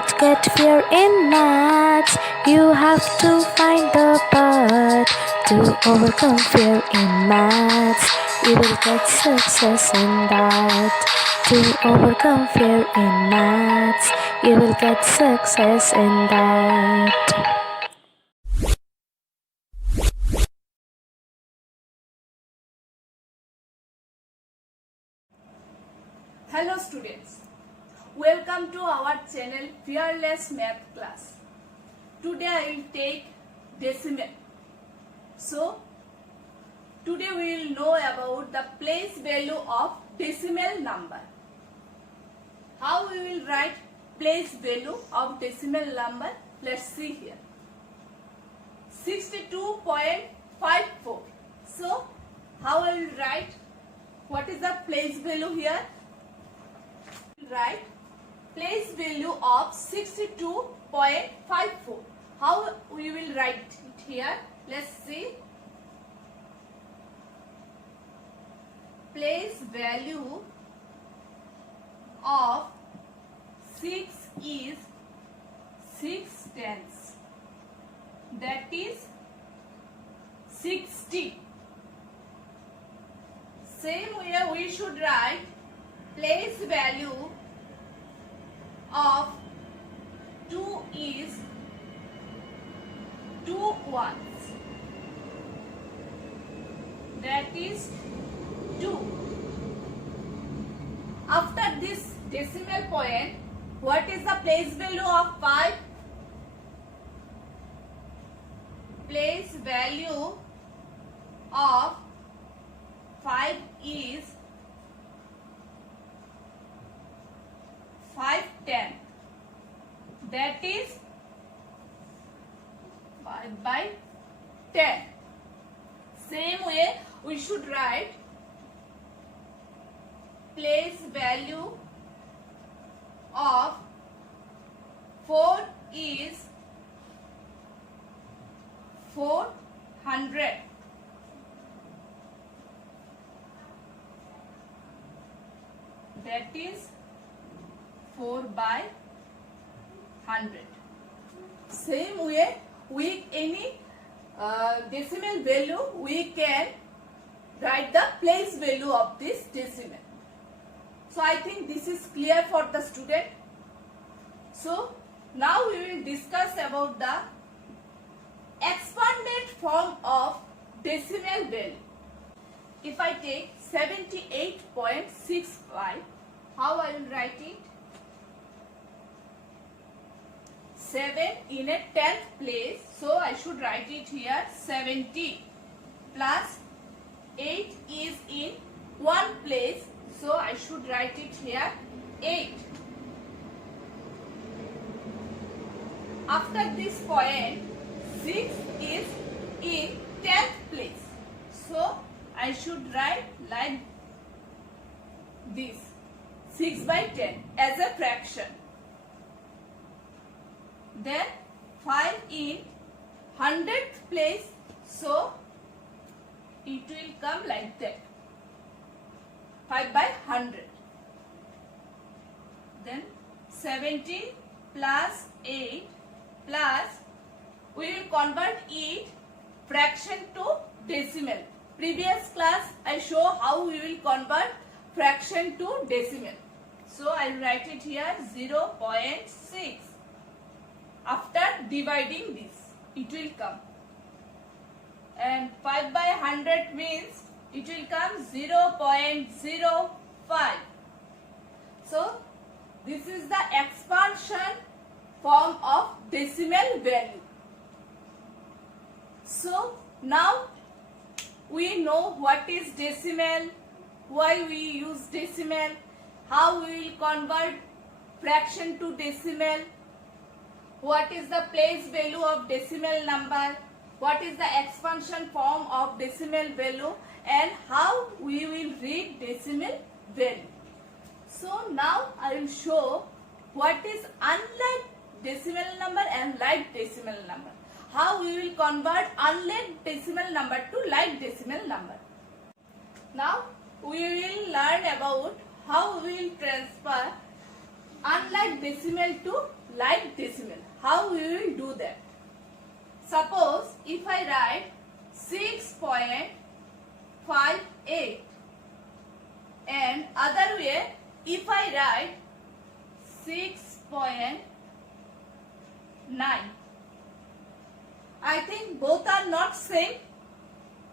not get fear in maths. You have to find the path to overcome fear in maths. You will get success in that. To overcome fear in maths, you will get success in that. Hello students, welcome to our channel Fearless Math Class. Today I will take decimal. So today we will know about the place value of decimal number. How we will write place value of decimal number? Let's see here. 62.54. So how I will write? What is the place value here? Write place value of 62.54. How we will write it here? Let's see. Place value of 6 is 6/10. That is 60. Same way we should write place value of 2 is 2 ones. That is 2. After this decimal point, what is the place value of 5? Place value of 5 is 5/10. That is 5/10. Same way we should write place value of 4 is 400. That is 4/100. Same way with any decimal value we can write the place value of this decimal. So I think this is clear for the student. So now we will discuss about the expanded form of decimal value. If I take 78.65, how I will write it? 7 in a 10th place, so I should write it here 70 plus 8 is in 1 place, so I should write it here 8. After this point, 6 is in 10th place, so I should write like this, 6/10 as a fraction. Then 5 in 100th place, so it will come like that, 5/100. Then 70 plus 8 plus, we will convert it fraction to decimal. Previous class I show how we will convert fraction to decimal. So I will write it here 0.6. After dividing this, it will come. And 5/100 means it will come 0.05. So this is the expansion form of decimal value. So now we know what is decimal, why we use decimal, how we will convert fraction to decimal, what is the place value of decimal number, what is the expansion form of decimal value, and how we will read decimal value. So now I will show what is unlike decimal number and like decimal number. How we will convert unlike decimal number to like decimal number. Now we will learn about how we will transfer unlike decimal to like decimal. How we will do that? Suppose if I write 6.58 and other way if I write 6.9, I think both are not same.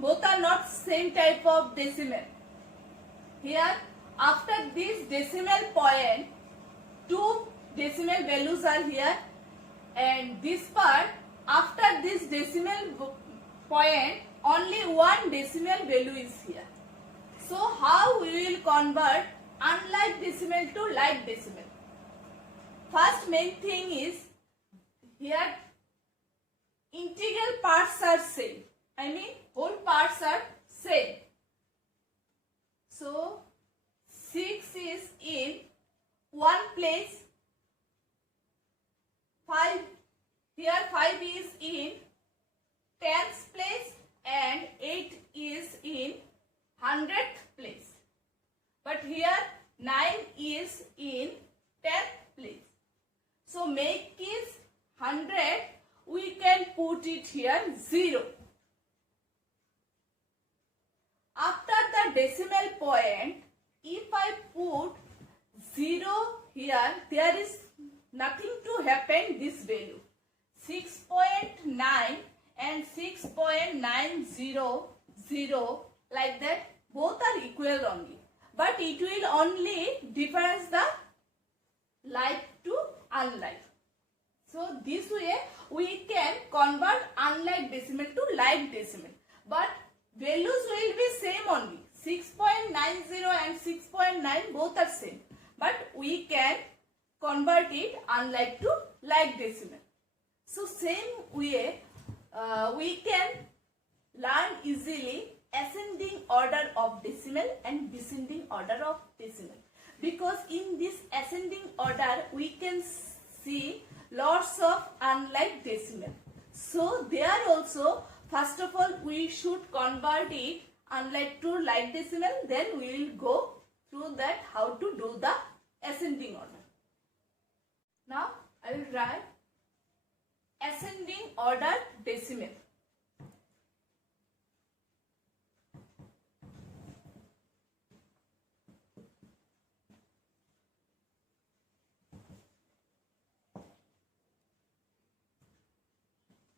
Both are not same type of decimal. Here after this decimal point, two decimal values are here, and this part after this decimal point only one decimal value is here. So how we will convert unlike decimal to like decimal? First main thing is here integral parts are same. I mean whole parts are same. So 6 is in one place, 5 here 5 is in tens place and 8 is in hundredth place. But here 9 is in 10th place. So make is 100, we can put it here 0. After the decimal point, if I put 0 here, there is nothing to happen this value. 6.9 and 6.900 like that, both are equal only. But it will only difference the like to unlike. So this way we can convert unlike decimal to like decimal. But values will be same only. 6.90 and 6.9 both are same. But we can convert it unlike to like decimal. So same way we can learn easily ascending order of decimal and descending order of decimal. Because in this ascending order we can see lots of unlike decimal. So there also first of all we should convert it unlike to like decimal, then we will go through that how to do the ascending order. Now I will write ascending order decimal.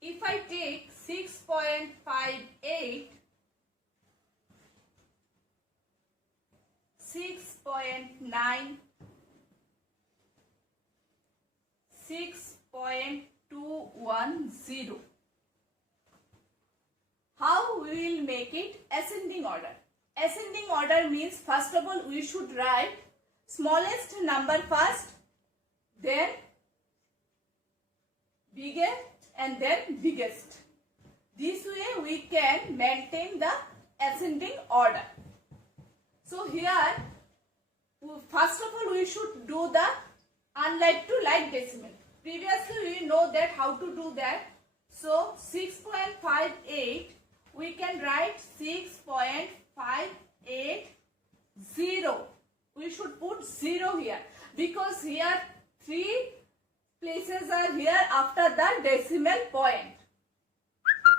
If I take 6.58, 6.9, 6.210, how we will make it ascending order? Ascending order means first of all we should write smallest number first, then biggest and then biggest. This way we can maintain the ascending order. So here first of all we should do the unlike to like decimal. Previously we know that how to do that. So 6.58 we can write 6.580. We should put 0 here because here 3 places are here after the decimal point.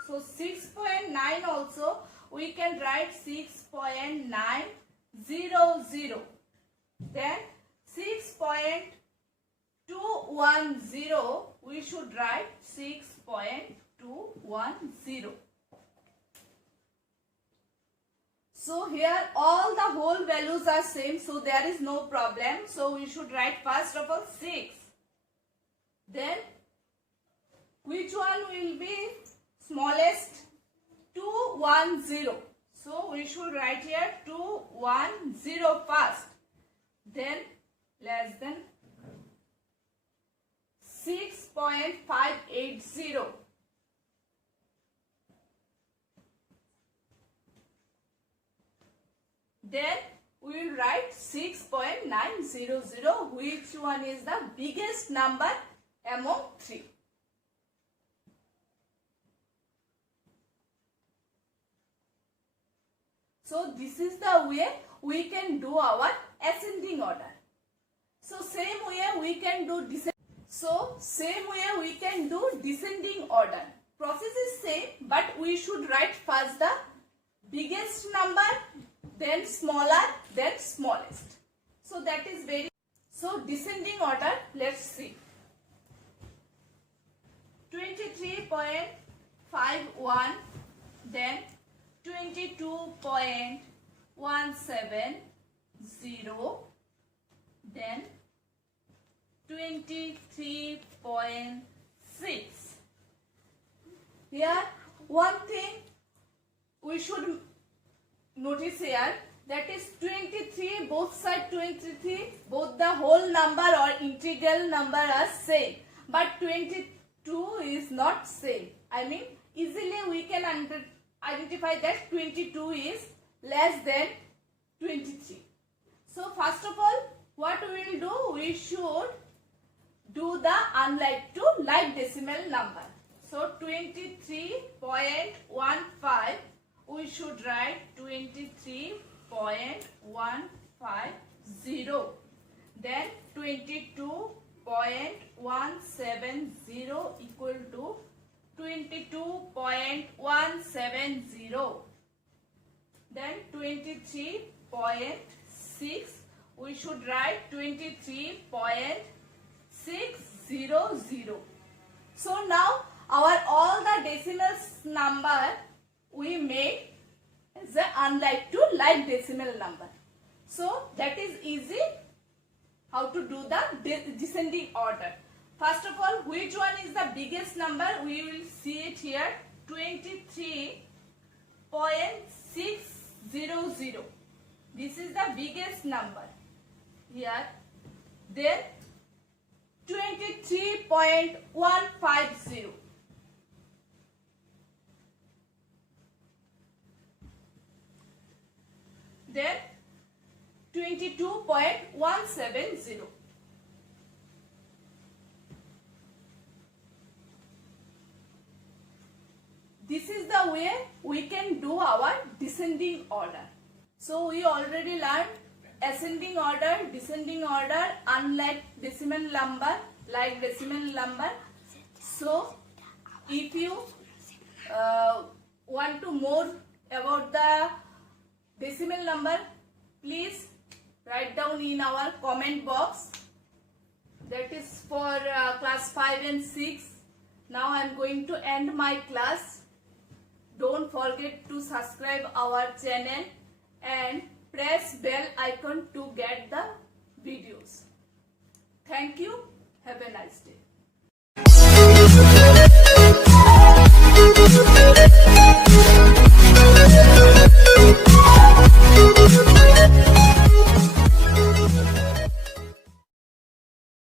So 6.9 also we can write 6.900. Then 6.210 we should write 6.210. So here all the whole values are same, so there is no problem. So we should write first of all 6. Then which one will be smallest? 210. So we should write here 210 first. Then less than 6.580. Then we will write 6.900, which one is the biggest number among 3. So this is the way we can do our ascending order. So same way we can do descending. So same way we can do descending order. Process is same, but we should write first the biggest number, then smaller, then smallest. So that is very, so descending order, let's see. 23.51, then 22.170, then 23.6. Here one thing we should notice here, that is 23, both side 23, both the whole number or integral number are same, but 22 is not same. I mean easily we can identify that 22 is less than 23. So first of all, what we will do, we should do the unlike to like decimal number. So 23.15, we should write 23.150. Then 22.170 equal to 22.170. Then 23.6, we should write 23.600. So now our all the decimals number we made is the unlike to like decimal number. So that is easy how to do the descending order. First of all, which one is the biggest number? We will see it here, 23.600. This is the biggest number here. Then 23.150. Then 22.170. This is the way we can do our descending order. So we already learned ascending order, descending order, unlike decimal number, like decimal number. So if you want to more about the decimal number, please write down in our comment box. That is for class 5 and 6. Now I am going to end my class. Don't forget to subscribe our channel and press bell icon to get the videos. Thank you. Have a nice day.